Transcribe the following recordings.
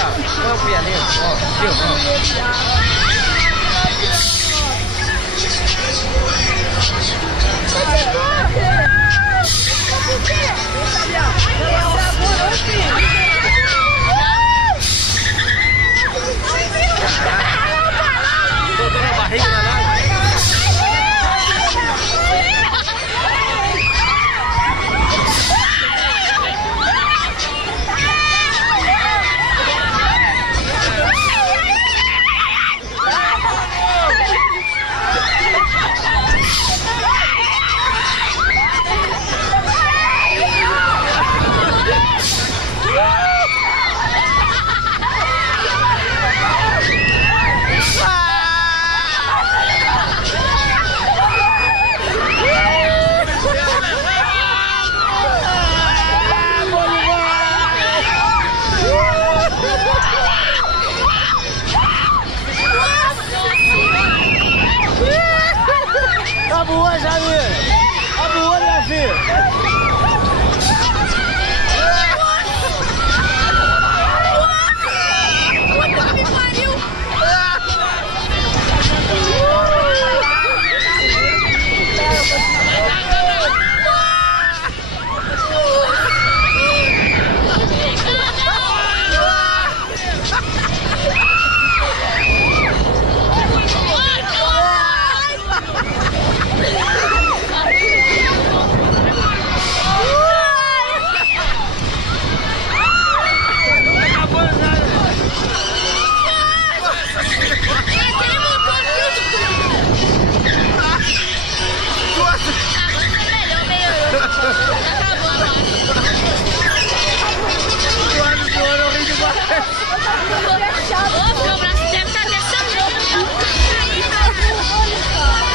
Thiago. Olha o pianinho. Ó, viu? Tô dando a barriga na nada. Tá boa, Jamil! Tá boa, minha filha! Puta que me pariu!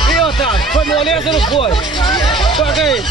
E Otávio, foi moleza ou não foi? Toca aí!